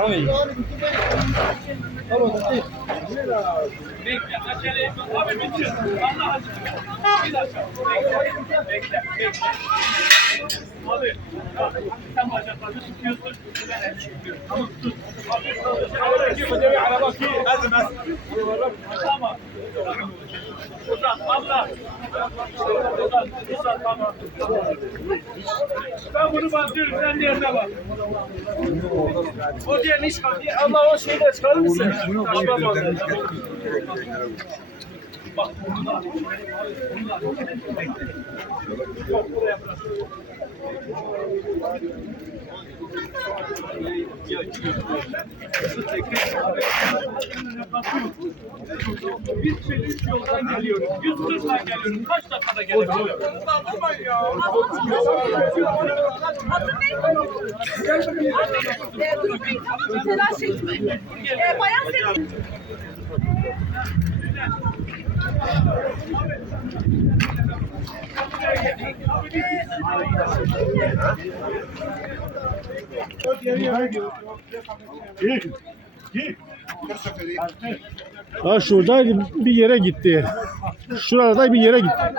Abi. Bekle, acele etme. Abi bitiyor. Allah aşkına. Bir dakika. Bekle. Abi, sen bacaklarını tutuyorsun. Ben el tutuyorum. Tamam, tut. Tamam. Uzat, abla. Uzat, tamam. Ben bunu basıyorum, sen diğerine bak. O diğerini çıkar. Allah o şeyi de çıkarır mısın? Taşmaz bak. Biz 3 yoldan geliyoruz. 140'dan geliyoruz. Kaç dakikada gelebiliyoruz? Telaş etme. Bayan senin. Ha şurada bir yere gitti. Şurada bir yere gitti.